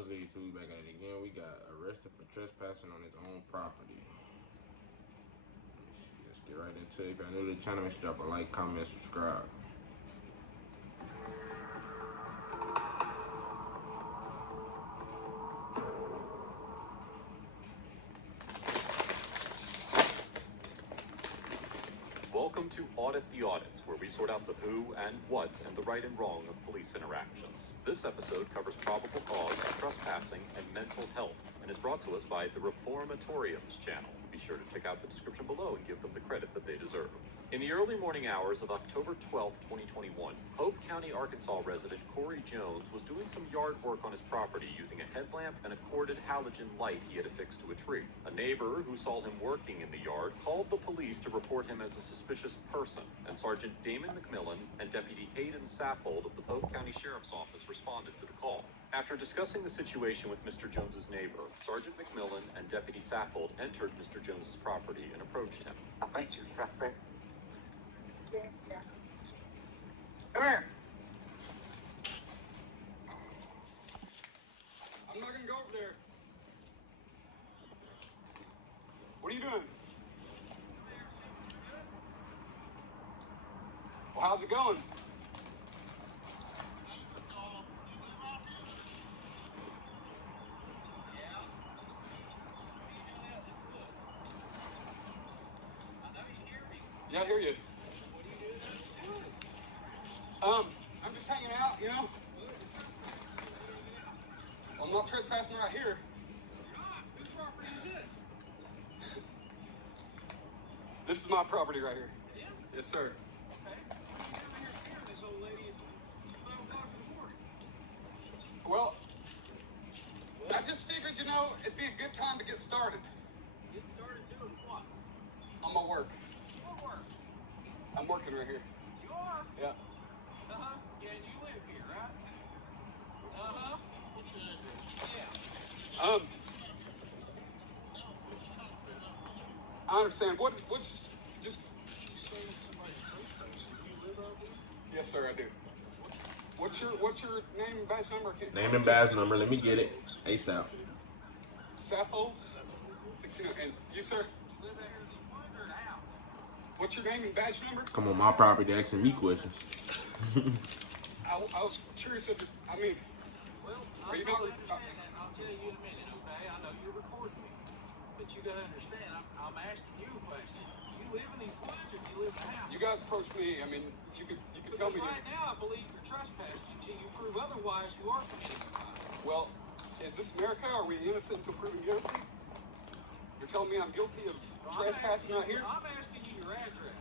What's the YouTube back at it again? We got arrested for trespassing on his own property. Let's get right into it. If you're new to the channel, make sure you drop a like, comment, subscribe. Welcome to Audit the Audits, where we sort out the who and what and the right and wrong of police interactions. This episode covers probable cause, trespassing, and mental health, and is brought to us by the Reformatoriums channel. Be sure to check out the description below and give them the credit that they deserve. In the early morning hours of October 12, 2021, Hope County, Arkansas resident Corey Jones was doing some yard work on his property using a headlamp and a corded halogen light he had affixed to a tree. A neighbor who saw him working in the yard called the police to report him as a suspicious person, and Sergeant Damon McMillan and Deputy Hayden Saffold of the Hope County Sheriff's Office responded to the call. After discussing the situation with Mr. Jones's neighbor, Sergeant McMillan and Deputy Saffold entered Mr. Jones's property and approached him. Thank you, suspect. Come here. I'm not gonna go over there. What are you doing? Well, how's it going? Yeah, I hear you. I'm just hanging out, you know? Well, I'm not trespassing right here. Whose property is this? This is my property right here. It is? Yes, sir. Okay. You never hear scaring this old lady at 5 o'clock in the morning. Well, I just figured, you know, it'd be a good time to get started. Get started doing what? On my work. What work? I'm working right here. You are? Yeah. Uh-huh. Yeah, and you live here, right? Uh-huh. What's your address? Yeah. I understand. What's just... She's saying somebody's trespassing. You live out there? Yes, sir, I do. What's your name and badge number? Name and badge number. Let me get it. ASAP. Saffold? 16. And you, sir? You live out here in the front or out? What's your name and badge number? Come on my property asking me questions. I was curious if, I mean, well, are you not... I'll tell you in a minute, okay? I know you're recording me, but you gotta understand, I'm asking you a question. You live in these woods or do you live in a house? You guys approached me, I mean, you could tell me... Right now, I believe you're trespassing. Until you prove otherwise, you are committing a crime. Well, is this America? Are we innocent until proven guilty? You're telling me I'm guilty of trespassing out here? I'm asking you your address.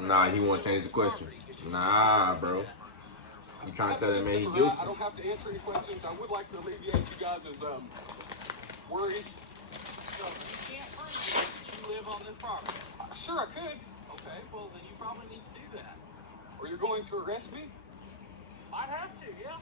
Nah, he won't change the question. Nah, bro. You trying to tell that man he guilty? I don't have to answer any questions. I would like to alleviate you guys' worries. So you can't prove that you live on this property. Sure, I could. Okay, well then you probably need to do that. Or you're going to arrest me? Might have to, yeah.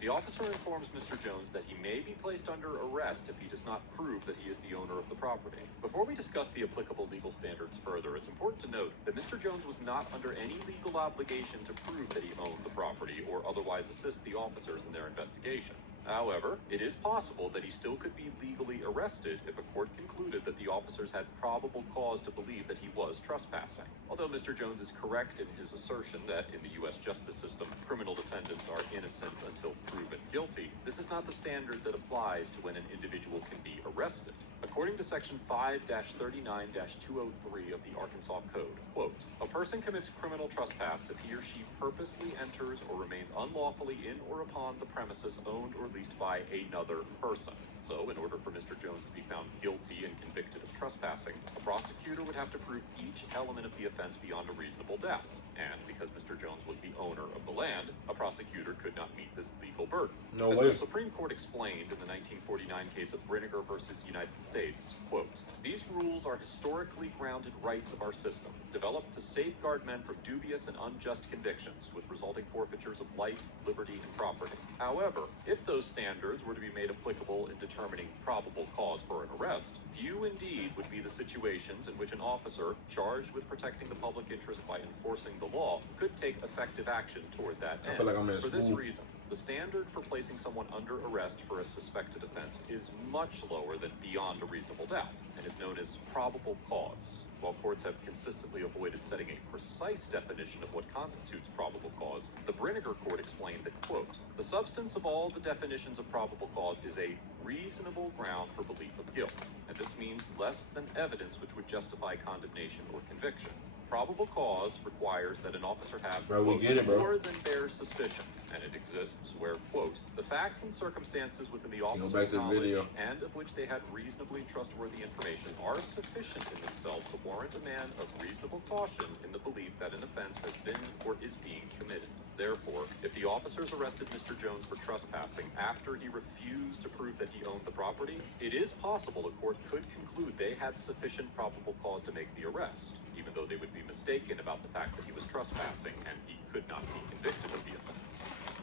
The officer informs Mr. Jones that he may be placed under arrest if he does not prove that he is the owner of the property. Before we discuss the applicable legal standards further, it's important to note that Mr. Jones was not under any legal obligation to prove that he owned the property or otherwise assist the officers in their investigation. However, it is possible that he still could be legally arrested if a court concluded that the officers had probable cause to believe that he was trespassing. Although Mr. Jones is correct in his assertion that in the U.S. justice system, criminal defendants are innocent until proven guilty, this is not the standard that applies to when an individual can be arrested. According to Section 5-39-203 of the Arkansas Code, quote, a person commits criminal trespass if he or she purposely enters or remains unlawfully in or upon the premises owned or leased by another person. So, in order for Mr. Jones to be found guilty and convicted of trespassing, a prosecutor would have to prove each element of the offense beyond a reasonable doubt. And because Mr. Jones was the owner of the land, a prosecutor could not meet this legal burden. No As way. the Supreme Court explained in the 1949 case of Brinegar versus United States, quote, these rules are historically grounded rights of our system, developed to safeguard men from dubious and unjust convictions with resulting forfeitures of life, liberty, and property. However, if those standards were to be made applicable in determining probable cause for an arrest, few indeed would be the situations in which an officer charged with protecting the public interest by enforcing the law could take effective action toward that end. I feel like I'm in For this school. reason, The standard for placing someone under arrest for a suspected offense is much lower than beyond a reasonable doubt, and is known as probable cause. While courts have consistently avoided setting a precise definition of what constitutes probable cause, the Brinegar Court explained that, quote, "The substance of all the definitions of probable cause is a reasonable ground for belief of guilt, and this means less than evidence which would justify condemnation or conviction. Probable cause requires that an officer have, Bro, we quote, get it, bro. more than bare suspicion, and it exists where, quote, the facts and circumstances within the back officer's to the knowledge video. and of which they had reasonably trustworthy information are sufficient in themselves to warrant a man of reasonable caution in the belief that an offense has been or is being committed. Therefore, if the officers arrested Mr. Jones for trespassing after he refused to prove that he owned the property, it is possible a court could conclude they had sufficient probable cause to make the arrest, even though they would be mistaken about the fact that he was trespassing and he could not be convicted of the offense."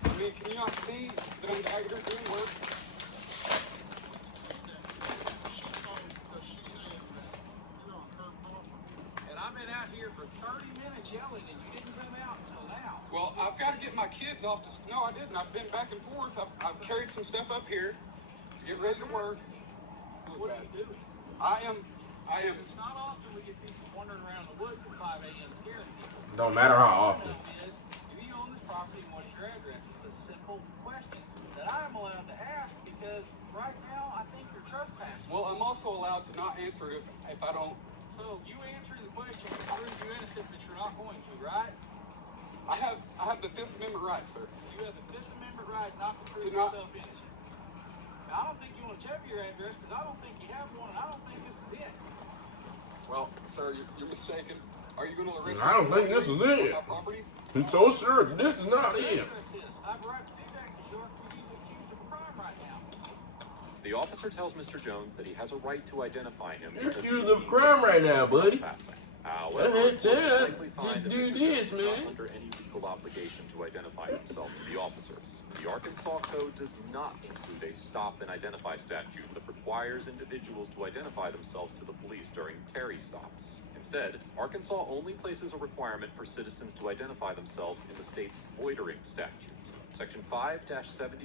I mean, can you not see that I'm out here doing work? And I've been out here for 30 minutes yelling, and you didn't come out until now. Well, I've got to get my kids off to school. No, I didn't. I've been back and forth. I've carried some stuff up here to get ready to work. What are you doing? I am. It's not often we get people wandering around the woods at 5 a.m. scaring people. Don't matter how often. Do you own this property and what is your address? It's a simple question that I'm allowed to ask because right now I think you're trespassing. Well, I'm also allowed to not answer it if I don't. So you answer the question to prove you innocent, but you're not going to, right? I have the Fifth Amendment right, sir. You have the Fifth Amendment right not to prove To not- yourself innocent. Now, I don't think you want to check your address because I don't think you have one, and I don't think this is it. Well, sir, you're mistaken. Are you going to arrest me? I don't think this is it. My property? He's so sure this is not Your him. address is. I have a right to do that because you're accused of a crime right now. The officer tells Mr. Jones that he has a right to identify him. You're because accused he's of being crime right now, buddy. trespassing. However, Hey, he Ted, likely find that do Mr. this, Jones is not man. under any legal obligation to identify himself to the officers. The Arkansas Code does not include a stop and identify statute that requires individuals to identify themselves to the police during Terry stops. Instead, Arkansas only places a requirement for citizens to identify themselves in the state's loitering statute. Section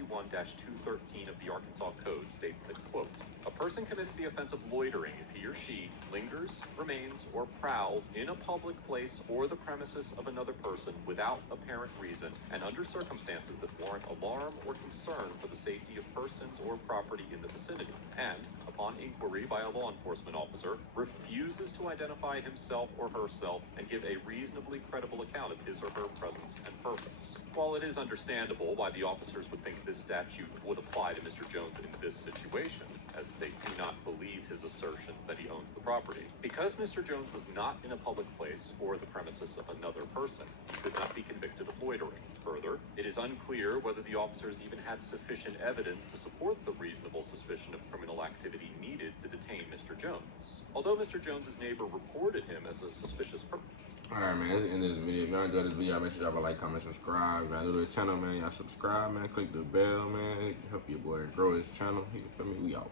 5-71-213 of the Arkansas Code states that, quote, "A person commits the offense of loitering if he or she lingers, remains, or prowls in a public place or the premises of another person without apparent reason and under circumstances that warrant alarm or concern for the safety of persons or property in the vicinity, and, upon inquiry by a law enforcement officer, refuses to identify himself or herself and give a reasonably credible account of his or her presence and purpose." While it is understandable why the officers would think this statute would apply to Mr. Jones in this situation, as they do not believe his assertions that he owns the property, because Mr. Jones was not in a public place or the premises of another person, he could not be convicted of loitering. Further, it is unclear whether the officers even had sufficient evidence to support the reasonable suspicion of criminal activity needed to detain Mr. Jones. Although Mr. Jones's neighbor reported him as a suspicious person. Alright, man, that's the end of this video. If y'all enjoyed this video, make sure y'all like, comment, subscribe. If y'all new to the channel, man, y'all subscribe, man. Click the bell, man. Help your boy grow his channel. You feel me? We out.